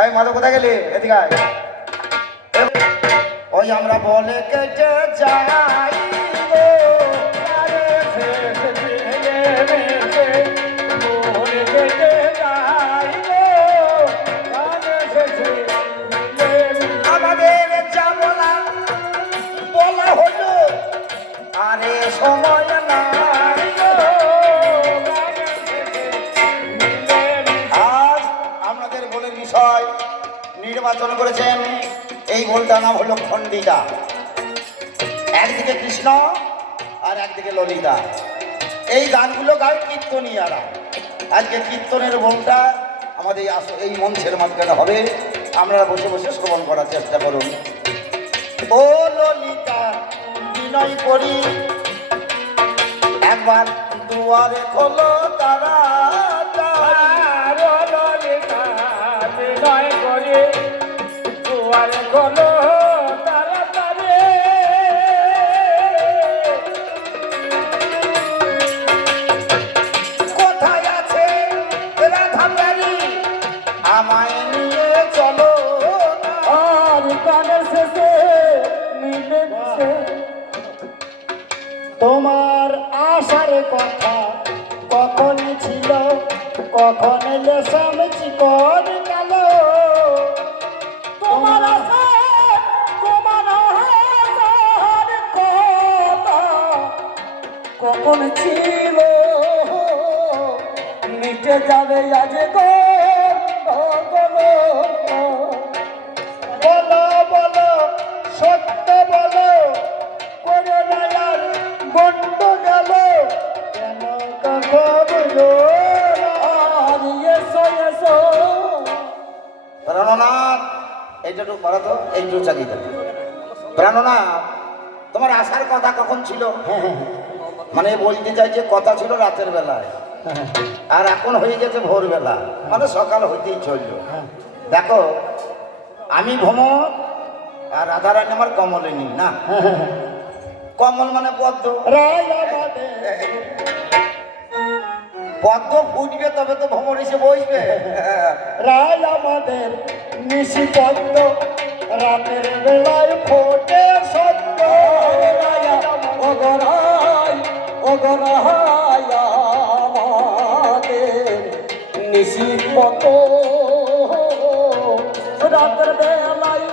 এই মাধব কোথায় গেলি এদিকে। ওই আমরা বলে কেটে যাই নির্বাচন করেছেন। এই বলটার নাম হলো খণ্ডিতা। একদিকে কৃষ্ণ আর একদিকে ললিতা। এই গানগুলো গায় কীর্তনীয়ারা। আজকে কীর্তনের বলটা আমাদের এই মঞ্চের মাঝখানে হবে। আপনারা বসে বসে শ্রবণ করার চেষ্টা করুন। ও ললিতা, বিনয় করি। একবার দুয়ারে খোলো তারা। তোমার আশার কথা কখন ছিল? কখন এলে স্বামী ছিল। মিটে যাবে আজ বলো বলো সত্য বলো করে নয়ার বন্ধ গেল। কেন প্রাণনাথ এইটা একটু তো এইটু চাকি দেবে প্রাণনাথ তোমার আসার কথা কখন ছিল? মানে বলতে চাই যে কথা ছিল রাতের বেলায়। আর এখন হয়ে গেছে ভোরবেলা। মানে সকাল হইতেই চলল। দেখো, আমি ভ্রমণ আর রাধারানী আমার কমলে কমলিনী, না? কমল মানে পদ্ম। রায় পদ্ম ফুটবে তবে তো ভ্রমণ এসে বসবে। রায় আমাদের নিশিপদ্ম রাতের বেলায় ফোটে সত্য। অগরাই আমাদের নিশিপদ্ম রাতের বেলায়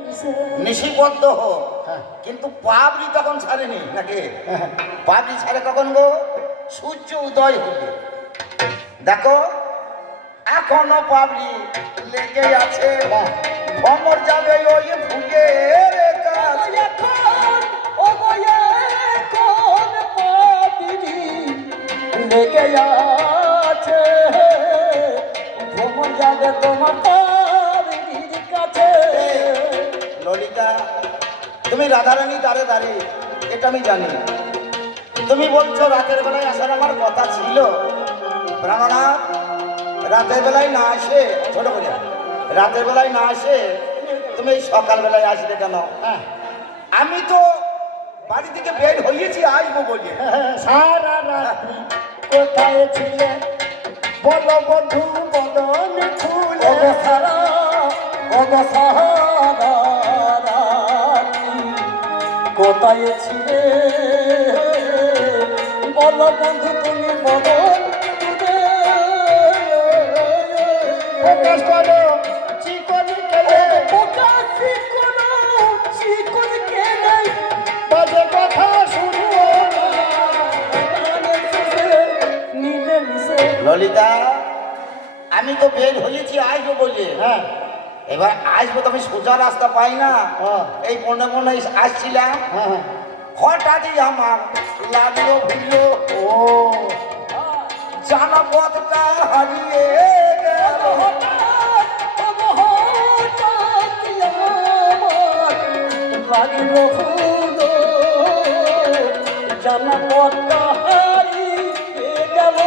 মিশে নিশিবদ্ধ হোক কিন্তু পাবলি তখন ছাড়েনি নাকি? পাবলি ছাড়ে কখন গো? সূর্য উদয় হবে। দেখো এখনও পাবলি লেগে আছে। ভমর যাবে ওই ভুগে লেগে আছে। ভ্রমণ যাবে তোমার কাছে। ললিতা তুমি রাধারানী দাঁড়ে দাঁড়িয়ে এটা আমি জানি। তুমি বলছো রাতের বেলায় আসার আমার কথা ছিল। ব্রাহ্মণাথ রাতের বেলায় না আসে ছোট করে রাতের বেলায় না আসে তুমি এই সকাল আসলে কেন? হ্যাঁ, আমি তো বাড়ি থেকে বের হইয়েছি আসব বলে। সারা রাত্রি কোথায় ছিলে? বলো বন্ধু বদন ফুল। সারা রাত্রি কোথায় ছিলে? বলো বন্ধু তুমি বদন প্রকাশ করো ললিতা আমি তো বের হয়েছি আসব বলে। হ্যাঁ। এবার আসব তবে সোজা রাস্তা পাই না। হ্যাঁ। এই মনে মনে আসছিলাম। হ্যাঁ, হ্যাঁ। হঠাৎই আমার লাগল ভিড়লো ও। জানা পথটা হারিয়ে লাগল জানা পথটা হারিয়ে গেল।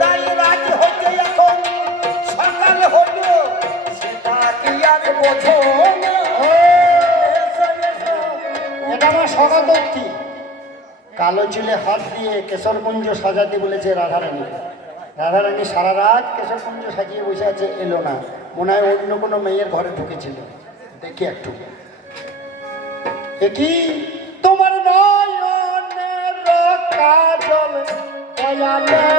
তাই রাজ হইতে এখন সকাল হইতে কালো চুলে হাত দিয়ে কেশরকুঞ্জ সাজাতে বলেছে রাধারানী। রাধারানী সারা রাত কেশরকুঞ্জ সাজিয়ে বসে আছে, এলো না। মনে হয় অন্য কোনো মেয়ের ঘরে ঢুকেছিল। দেখি একটু। দেখি তোমার নয়নের কাজল দয়ালে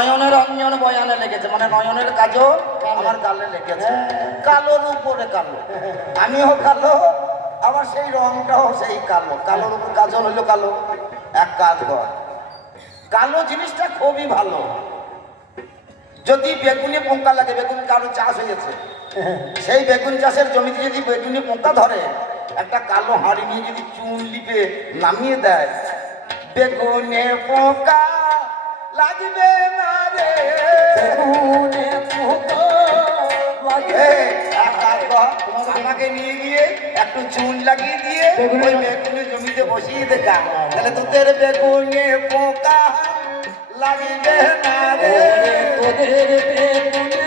নয়নের অঞ্জন বয়ানে লেগেছে মানে নয়নের কাজও আমার গালে লেগেছে। কালোর উপরে কালো। আমিও কালো আবার সেই রংটাও সেই কালো। কালোর উপর কাজল হইল কালো। এক কাজ কর। কালো জিনিসটা খুবই ভালো। যদি বেগুনে পোকা লাগে, বেগুন কালো চাষ হয়েছে, সেই বেগুন চাষের জমিতে যদি বেগুনে পোকা ধরে, একটা কালো হাঁড়ি নিয়ে যদি চুন লিপে নামিয়ে দেয়, বেগুনে পোকা লাগবে মনে আমাকে নিয়ে গিয়ে একটু চুন লাগিয়ে দিয়ে ওই বেগুনে জমিতে বসিয়ে দেখা তাহলে তোদের বেগুনে পোকা লাগিবে না রে। তোদের বেগুনে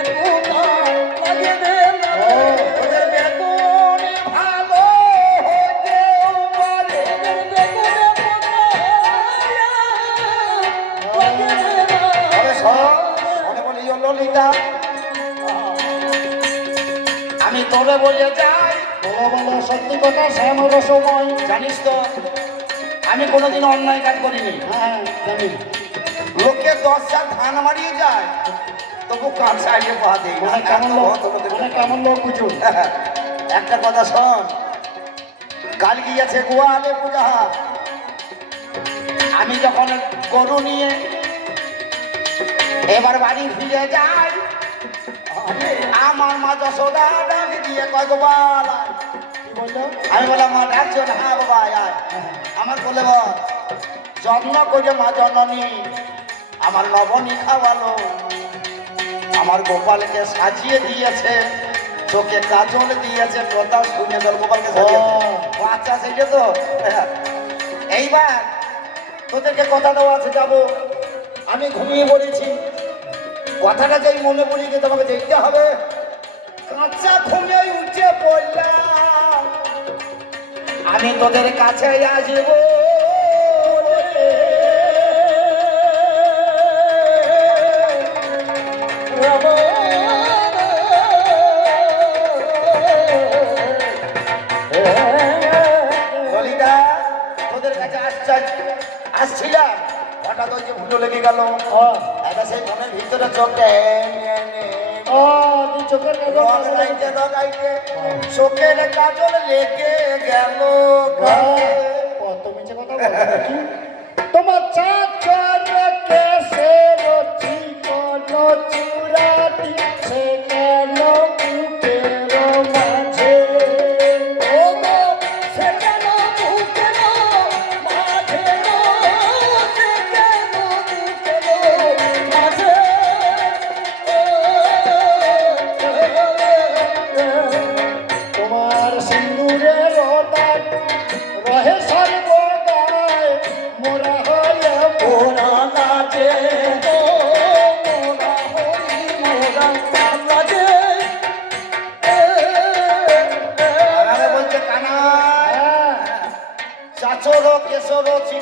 ললিতা, আমি তোরে বলে যাই বলো বলো সত্যি কথা শ্যামর সময়। জানিস তো আমি কোনোদিন অন্যায় কাজ করিনি। হ্যাঁ জানি। লোকে দশ চার ধান মারিয়ে যায় তবু কাজ সাইডে পা মানে কেমন লোক মানে কেমন লোক বুঝুন একটা কথা শোন কাল গিয়েছে গোয়ালে পূজা। আমি যখন গরু নিয়ে এবার বাড়ি ফিরে যাই আমার মা যশোদা ডাক দিয়ে কয় গোপাল। আমি বললাম মা ডাকছো না হ্যাঁ বাবা আয়। আমার বলে বল যত্ন করে মা জননী আমার নবনী খাওয়ালো আমার গোপালকে সাজিয়ে দিয়েছে চোখে কাজল দিয়েছে কথা শুনে দল গোপালকে। বাচ্চা সেজে তো। এইবার তোদেরকে কথা দেওয়া আছে যাব আমি ঘুমিয়ে পড়েছি কথাটা যেই মনে পড়ি যে তোমাকে দেখতে হবে, কাঁচা ঘুমে উঠে পড়লাম। আমি তোদের কাছে আসব। তোদের কাছে আসছে আসছিলাম। হঠাৎ ওই যে ভুটো লেগে গেল। ভিতরে চোখে। চোখের কাজল লেগে গেল। কত মিছে কথা তোমার চাচার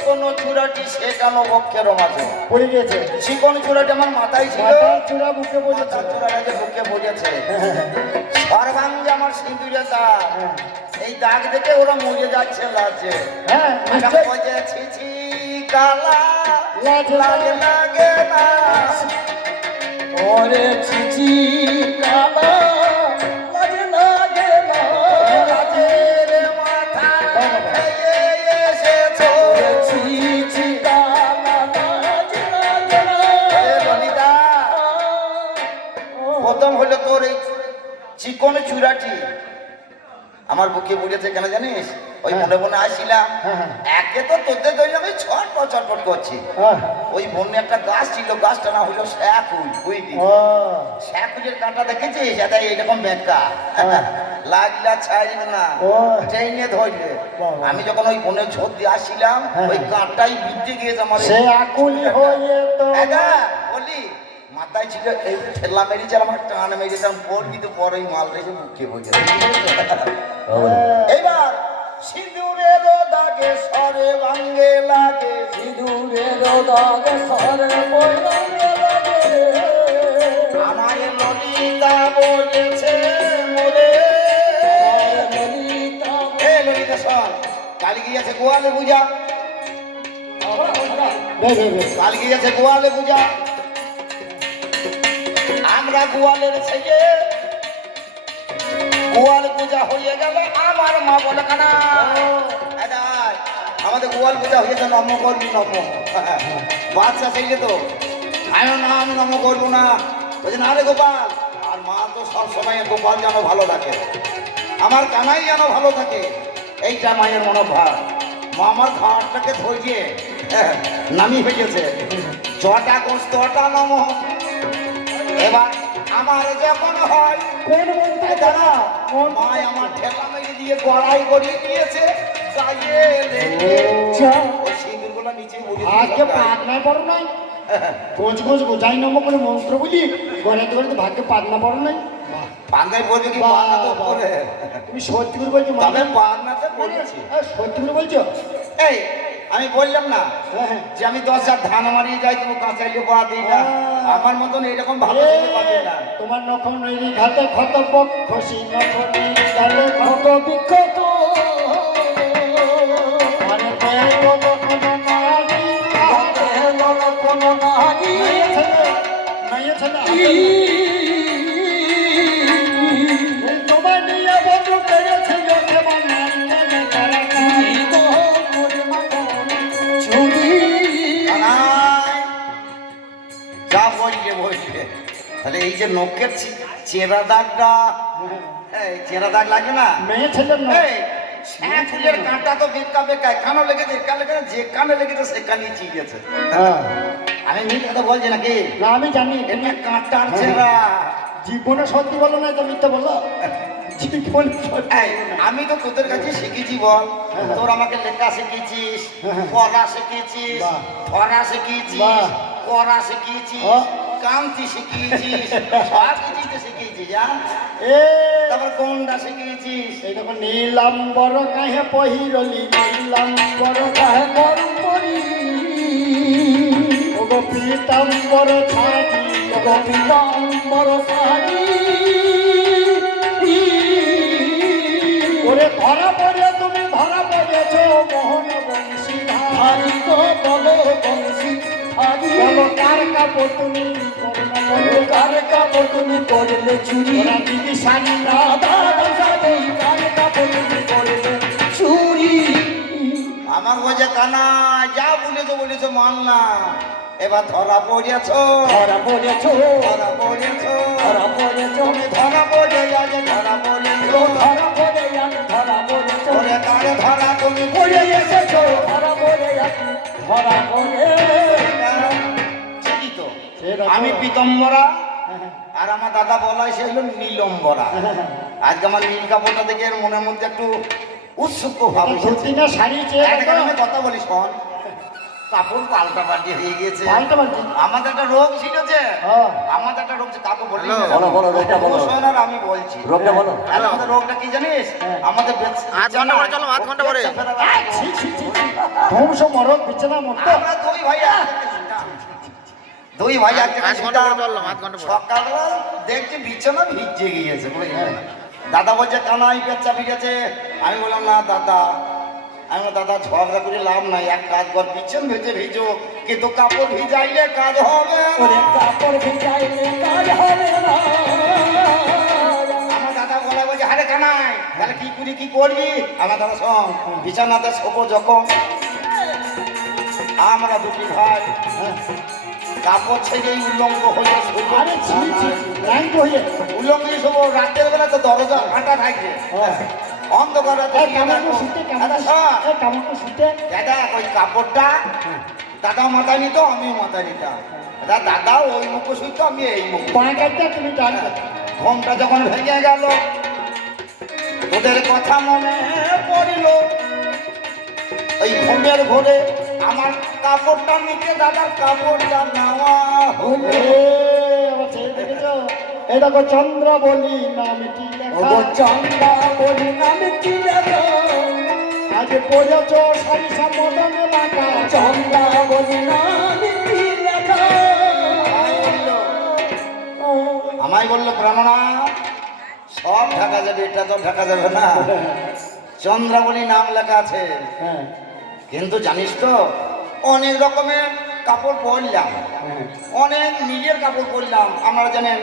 চিকন চূড়াটি সে কেন বক্ষের মাঝে? পড়ে গিয়েছে। চিকন চূড়াটি আমার মাথায় ছিল? চূড়া বুকে বসেছে মাথার চূড়াটা যে বুকে পড়েছে। সর্বাঙ্গে আমার সিঁদুরে দাগ। এই দাগ দেখে ওরা মরে যাচ্ছে লাজে। হ্যাঁ ছি ছি কালা লাগে। লাগে না। ওরে চিচি কালা। চুরাটি? আমার বুকে বুড়েছে কেন জানিস? ওই হ্যাঁ। মনে মনে আসছিলাম হ্যাঁ, হ্যাঁ। একে তো তোদের দই আমি ছটপট ছটপট করছি। ওই বন্যে একটা গাছ ছিল গাছটা না হলো শ্যাকুল বুঝলি? শ্যাকুলের কাঁটা দেখেছিস? এটা এইরকম বেঁকা। লাগলা ছাড়িবে না। ট্রেনে ধরলে। আমি যখন ওই বনে ঝোপ দিয়ে আসছিলাম। ওই কাঁটাই বিদ্যে গিয়েছে আমার বলি। মাথায় ছিল এই ঠেলা মেরেছে আর আমার টান মেরেছে আমি পর কিন্তু পর মাল রেখে মুখে বসে এবার সিঁদুরের দাগে সরে ভাঙ্গে লাগে। সিঁদুরের দাগে সরে বইরঙ্গে লাগে। আমার ললিতা বলেছে মোরে। ললিতা এ ললিতা শোন কাল গিয়েছে গোয়ালে পূজা। বেশ। গিয়েছে গোয়ালে পূজা। আমরা গোয়ালের ছেলে। গোয়াল পূজা হয়ে গেল আমার মা বলে আমাদের গোয়াল পূজা হয়েছে নম করবি নম। বাচ্চা ছেলে তো আমি না আমি নম করব না। বলছে না রে গোপাল। আর মা তো সব সময় গোপাল যেন ভালো থাকে। আমার কানাই যেন ভালো থাকে এইটা মায়ের মনোভাব। মা আমার ঘাটটাকে ধরিয়ে হ্যাঁ, নামি হয়েছে জটা গোস তটা নম। এবার আমার যখন হয় কোন মন্ত্রে? দাঁড়া, মাই আমার ঠেলা মেরে দিয়ে গড়াই গড়িয়ে দিয়েছে। গায়ে লেগে আচ্ছা। ওই সিঁদুরগুলো নিচে আজকে পাতনা পড়ো নাই গোজ গোজ গোজাই নম করে মন্ত্র বলি। গড়ে ধরে ভাগ্যে পাতনা পড়ো নাই পান্দায় বলবে কি পান্না তো বাহ। তুমি সত্যি করে বলছো তবে মানে পান্নাতে বলেছি সত্যি করে বলছো? এই আমি বললাম না হ্যাঁ। যে আমি দশ হাজার ধান মারিয়ে যাই তুমি কাঁচাইলে পা দিই না। আমার মতন এইরকম ভালো পাবে না। তোমার নখন ঘাটে ক্ষত খসি নখনি গেলে ক্ষত বিক্ষত। আরে যা বলছে বলছে তাহলে এই যে নখের চেরা দাগটা চেরা দাগ লাগে না? মেয়ে ফুলের কাঁটা তো বেকা বেকায় লেগেছে কানে লেগেছে যে কানে লেগেছে সে হ্যাঁ। আমি মিথ্যে কথা বলছি নাকি? না আমি জানি। এটা কাঁটার চেরা। জীবনে সত্যি বলো না তো মিথ্যা বলো। আমি তো তোদের কাছে শিখেছি বল। তোর আমাকে লেখা শিখেছিস হ্যাঁ। পড়া শিখেছিস। পড়া শিখেছিস। করা শিখেছিস ও। কান্তি শিখিয়েছিস সব কিছুই তো শিখিয়েছিস জান এ। তারপর কোনটা শিখিয়েছিস। এই দেখো নীলাম্বর কাহে পহিরলি নীলাম্বর কাহে করি। ওগো পীতাম্বর ছাড়ি গোপিতাম্বর শাড়ি ওরে ধরা পড়ে তুমি ধরা পড়েছ মোহন বংশী হারি গো বলো বংশী বলো কার কাপড় তুমি বলো কার কাপড় তুমি করলে চুরি। দিদি শাড়ি না রাধা দাসাদি কার কাপড় তুমি করলে চুরি। আমার বলছে কানা যা বলেছ বলেছ মানলাম এবার ধরা পড়েছ। ধরা পড়েছ। ধরা পড়েছ। ধরা পড়েছ। ধরা পড়ে যাবে ধরা পড়েছ। ধরা পড়ে আমি ধরা পড়েছ। ওরে কারে ধরা তুমি পড়ে এসেছ। ধরা পড়ে আমি ধরা পড়ে আমি পিতম্বরা আর আমার দাদা বলা সে হলো নীলম্বরা। আজকে আমার নীল কাপড়টা দেখে এর মনের মধ্যে একটু উৎসুক ভাব আমি কথা বলি শোন। কাপড় পাল্টা পাল্টি? হয়ে গেছে আমাদের একটা রোগ ছিল যে হ্যাঁ। আমাদের একটা রোগ ছিল, কাউকে বলি বলো, বলো, রোগটা বলো। শোন আর আমি বলছি। রোগটা বলো। আমাদের রোগটা কি জানিস? আমাদের বেচ- আধ ঘণ্টা পরে চলো, আধ ঘণ্টা পরে। ধ্বংস মরদ বিছানা মুক্ত। আমরা দুই ভাই। দুই ভাই এক। সকালবেলা দেখছি বিছানা ভিজে গিয়েছে বুঝলি? দাদা বলছে কানাই পেচ্ছা ভিজেছে। আমি বললাম না দাদা। আমি দাদা ঝগড়া করে লাভ নাই। এক কাজ কর বিছন ভেজে ভিজো। কিন্তু কাপড় ভিজাইলে কাজ হবে কাপড় ভিজাইলে কাজ হবে আমার দাদা বলে বলছে হারে কানাই তাহলে কি করি কি করবি? আমার দাদা শোন বিছানাতে শোবো যখন। আমরা দুটি ভাই কাপড় উল্লঙ্গ হয়ে হয়ে উল্লঙ্গ সব রাতের বেলা তো দরজা ফাটা থাকে। হ্যাঁ। অন্ধকার দাদা ওই কাপড়টা দাদা মাথায় নিত আমি মাথায় নিতাম। দাদা ওই মুখ শুইত আমি এই মুখ পাঁকাটা তুমি ঘুমটা যখন ভেঙে গেল তোদের কথা মনে পড়িল। এই ঘুমের ঘরে আমার কাপড়টা নিতে দাদার কাপড়টা নেওয়া হলো। এই দেখো চন্দ্র বলি নামটি লেখা? চন্দা বলি নামে কি লেখা? আজ পড়েছ সারি সম্বোধনে মাতা চন্দা বলি নামে লেখা? আমায় বলল প্রাণনা সব ঢাকা যাবে এটা তো ঢাকা যাবে না। চন্দ্রাবলী নাম লেখা আছে। হ্যাঁ। কিন্তু জানিস তো অনেক রকমের কাপড় পরলাম। হ্যাঁ। অনেক নিজের কাপড় পরলাম। আপনারা জানেন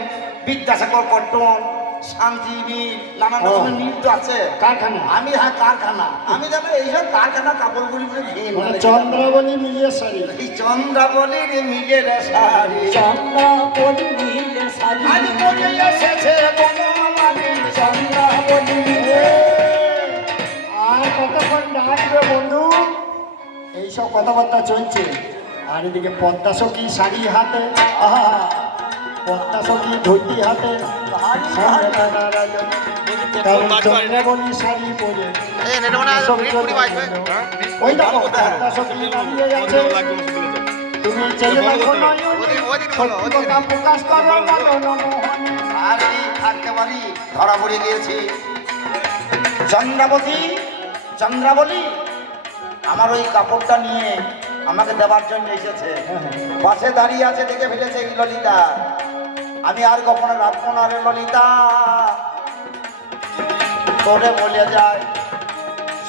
বিদ্যাসাগর কটন শান্তি মিল নানা রকমের মিল তো আছে। কারখানা? আমি হ্যাঁ কারখানা। আমি জানো এইসব কারখানা কাপড়গুলি মানে চন্দ্রাবলী সারি এই চন্দ্রাবলীর মিলের শাড়ি। চন্দা বলি শাড়ি। আজ পরে এসেছে বনমালী। চন্দা বলি এইসব কথাবার্তা চলছে। আর এদিকে পদ্মা সখী শাড়ি হাতে আহা পদ্মা সখী ধুতি হাতে শাড়ি পরে। সব ওই দেখো পদ্মা সখী দাঁড়িয়ে যাচ্ছে তুমি চেয়ে দেখো নয়নে, প্রকাশ করো আর এই থাকতে পারি ধরা পড়ে গিয়েছি। চন্দ্রাবতী চন্দ্রাবলী আমার ওই কাপড়টা নিয়ে আমাকে দেওয়ার জন্য এসেছে। পাশে দাঁড়িয়ে আছে দেখে ফেলেছে এই ললিতা। আমি আর কখনো রাখব না রে ললিতা। তোরে বলে যায়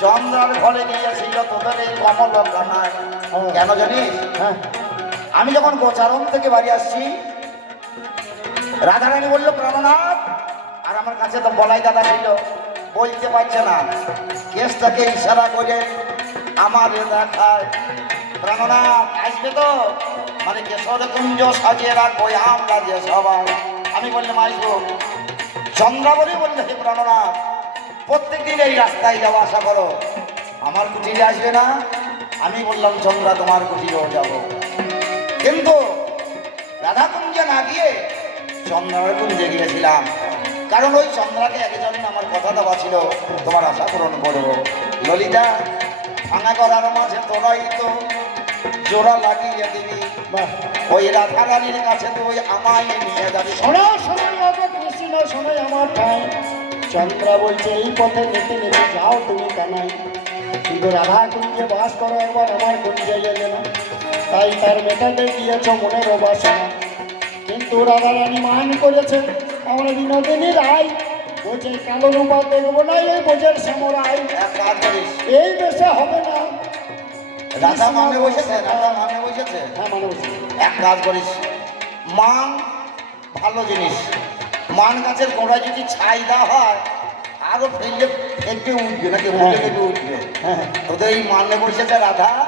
চন্দ্রার ঘরে গিয়েছিল তোদের এই কমল নাই কেন জানিস? হ্যাঁ। আমি যখন গোচারণ থেকে বাড়ি আসছি রাধারানী বলল প্রাণনাথ! আর আমার কাছে তো বলাই দাদা ছিল বলতে পারছে না। কেসটাকে ইশারা করে আমার দেখায় আসবে তো? মানে কেশর কুঞ্জ সাজিয়ে রাখব আমরা যে সবাই। আমি বললাম, আসব। চন্দ্রাবলী বললে, হে প্রাণনাথ প্রত্যেক দিন এই রাস্তায় যাওয়া আসা করো। আমার কুটিরে আসবে না। আমি বললাম, চন্দ্রা, তোমার কুটিরেও যাব। কিন্তু রাধাকুঞ্জে না গিয়ে চন্দ্রাকুঞ্জে গিয়েছিলাম। কারণ ওই চন্দ্রাকে একজন আমার কথা দেওয়া ছিল। তোমার আশা পূরণ করব ললিতা ভাঙা করার মাঝে তোরাই তো জোড়া লাগিয়ে দিবি। ওই রাধারানীর কাছে তো ওই আমায় নিয়ে যাবি। শোনো শোনো বাবা কৃষ্ণ শোনো আমার ঠাই। চন্দ্রা বলছে এই পথে নিতে নিতে যাও তুমি কানাই। কিন্তু রাধা কুঞ্জে বাস করো একবার আমার কুঞ্জে গেলে না। তাই তার মেটাতে দিয়েছ মনের বাসনা কিন্তু রাধা রানী মান করেছে আমরা বিনোদিনী রায়। বলছে কালো রূপা দেখব না? এই বোঝের সামরাই। এক কাজ করিস এই বেশে হবে না। রাধা মানে বসেছে রাধা মানে বসেছে। হ্যাঁ মানে বলছি। এক কাজ করিস। মান ভালো জিনিস। মান গাছের গোড়ায় যদি ছাই দেওয়া হয় আরও ফেললে ফেলতে উঠবে নাকি? উঠলে ফেলতে উঠবে। হ্যাঁ তোদের এই মানে বসেছে রাধা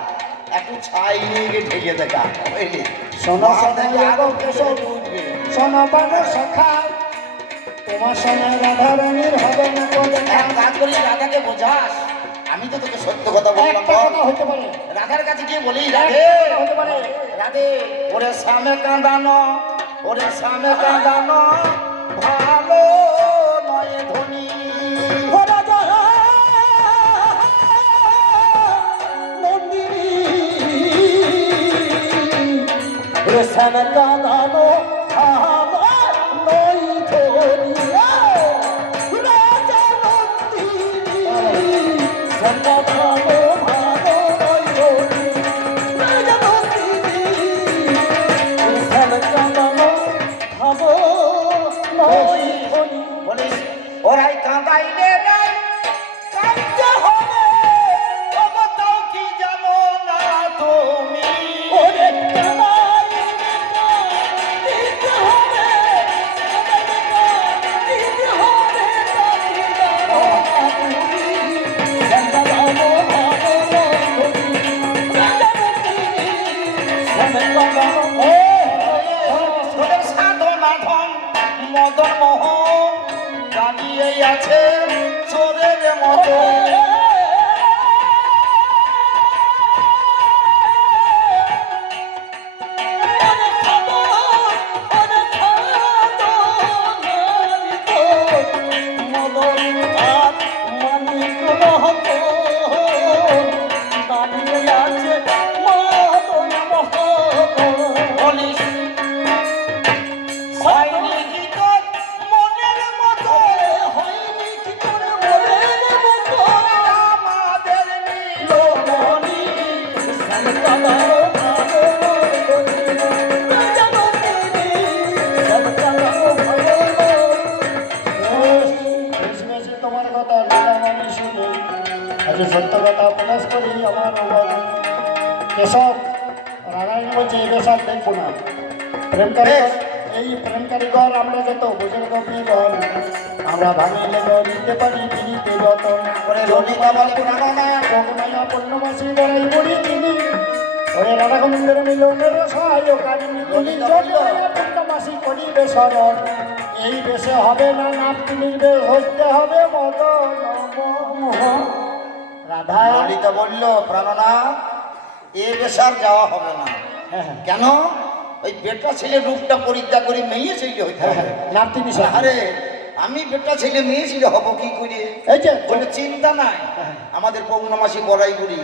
একটু ছাই নিয়ে গিয়ে ঠেকে দেখা বুঝলি? শোনো, থেকে আরও কেশব। উঠবে। সোনাপানো সখা। তোমার সঙ্গে রাধা রানীর হবে না। এক কাজ করিস রাধাকে বোঝাস। আমি তো তোকে সত্য কথা বললাম কথা হতে পারে। রাধার কাছে গিয়ে বলি রাধে। হতে পারে। রাধে। ওরে সামে কাঁদানো ওরে সামে কাঁদানো ভালো নয় ধনী। ও রাজা নন্দিনী কাঁদানো নিতে পারি পিড়িতে যত ওরে ললিতা বলে পুরানো না ভগবানা পূর্ণমাসী বড়াই বড়ি তিনি। ওরে রাধা গোবিন্দের মিলনের সহায় তুমি পূর্ণমাসী করিবে স্মরণ এই বেশে হবে না নাম তুলিবে হইতে হবে মদন রাধা ললিতা বলল প্রাণনা এ বেশার যাওয়া হবে না। হ্যাঁ হ্যাঁ। কেন? ওই বেটা ছেলে রূপটা পরীক্ষা করে মেয়ে ছেলে হইতে হ্যাঁ হবে। নাম তিনি আরে আমি বেটা ছেলে মেয়ে ছেলে হব কি করে? এই যে কোনো চিন্তা নাই। আমাদের পৌর্ণমাসী বড়াই বুড়ি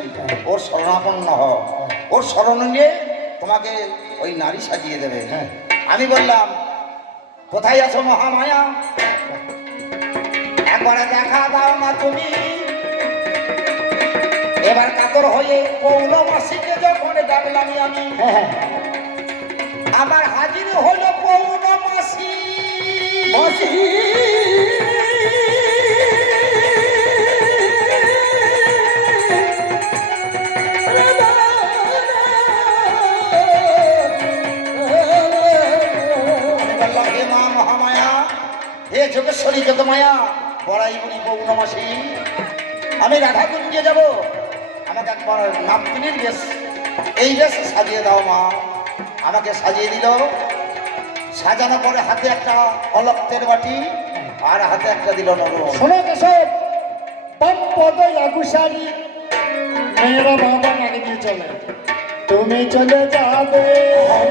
ওর শরণাপন্ন হ। ওর শরণ নিয়ে তোমাকে ওই নারী সাজিয়ে দেবে। হ্যাঁ। আমি বললাম কোথায় আছো মহামায়া? একবারে দেখা দাও না তুমি। এবার কাতর হয়ে পৌর্ণমাসীকে যখন ডাকলাম আমি হ্যাঁ হ্যাঁ। আমার হাজির হলো হে যোগেশ্বরী যোগমায়া বড়াই বুড়ি পৌর্ণমাসী আমি রাধাকুঞ্জে যাব আমাকে একবার নামকিনির বেশ এই বেশ সাজিয়ে দাও মা। আমাকে সাজিয়ে দিল। সাজানো পরে হাতে একটা অলক্তের বাটি আর হাতে একটা দিল নরম শোনো কেশব বাম পদ আগুসারি মেয়েরা বাবা আগে দিয়ে চলে। তুমি চলে যাবে।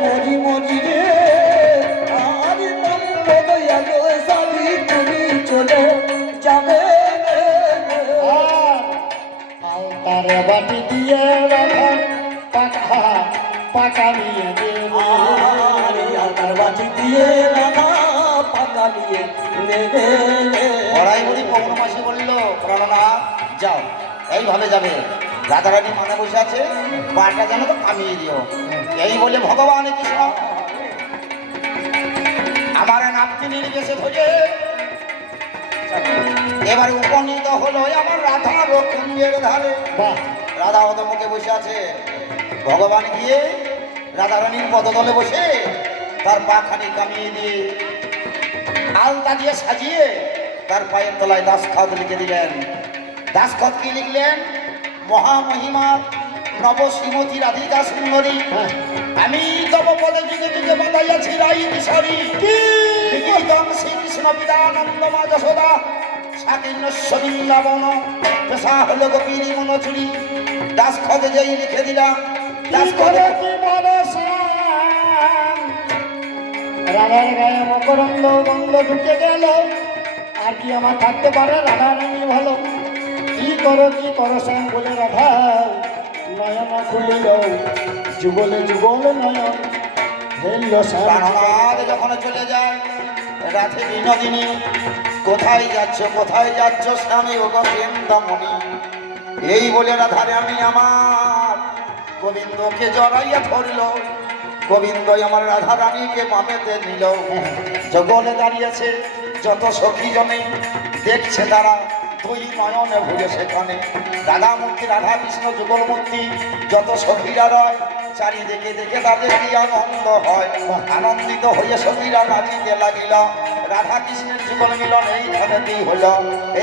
মরি মরি রে আর নাম বদয়া গো সাবি তুমি চলে যাবে বাটি দিয়ে রাখা। দিয়ে রাধা পাকা দিয়ে নেবে বড়াই বুড়ি পৌর্ণমাসী বলল প্রাণনা যাও। এইভাবে যাবে। রাধারানী মানে বসে আছে পাটা যেন তো কামিয়ে দিও। এই বলে ভগবান কৃষ্ণ আমার নাপতিনির বেশে ধরে এবার উপনীত হলো আমার রাধা কুঞ্জের ধারে। বাহ। রাধা অধমুখে বসে আছে। ভগবান গিয়ে রাধারানীর পদতলে বসে তার পাখানি কামিয়ে দিয়ে আলতা দিয়ে সাজিয়ে তার পায়ের তলায় দাসখত লিখে দিলেন। দাসখত কি লিখলেন? মহামহিমা নব শ্রীমতী রাধিকা সুন্দরী। হ্যাঁ। আমি তব পদে যুগে যুগে বাঁধাইয়াছি রাই কিশোরী। শ্রীকৃষ্ণ বিদানন্দ মা যশোদা। সাকিন্নস্ব বৃন্দাবন পেশা হল গোপীর মনচুরি দাস খতে যেই লিখে দিলাম দাস রাধার গায়ে মকরন্দ গন্ধ ঢুকে গেল। আর কি আমার থাকতে পারে রাধা রানী ভালো? কি করো কি করো শ্যাম বলে রাধা। নয়ন খুলিল, যুগলে, যুগল নয়ন। হেলিল শ্যাম যখন চলে যায়, রাধে বিনোদিনী, কোথায় যাচ্ছ কোথায় যাচ্ছ, স্বামী ও গোবিন্দমণি এই বলে রাধারে আমি আমার, গোবিন্দকে জড়াইয়া ধরল। গোবিন্দ আমার রাধা রানীকে মামেতে নিল। জগলে দাঁড়িয়েছে যত সখী জনে দেখছে তারা দুই নয়নে ভুলে সেখানে। রাধা মূর্তি রাধা কৃষ্ণ যুগল মূর্তি যত সখীরা রয় চারিদিকে দেখে তাদের কি আনন্দ হয়। আনন্দিত হয়ে সখীরা নাচিতে লাগিল। রাধা কৃষ্ণের যুগল মিলন এইখানেতেই হল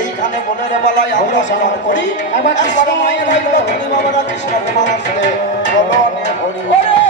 এইখানে বলে রে বলাই আমরা স্মরণ করি। হইল তুমি বাবারা কৃষ্ণ তোমার বলো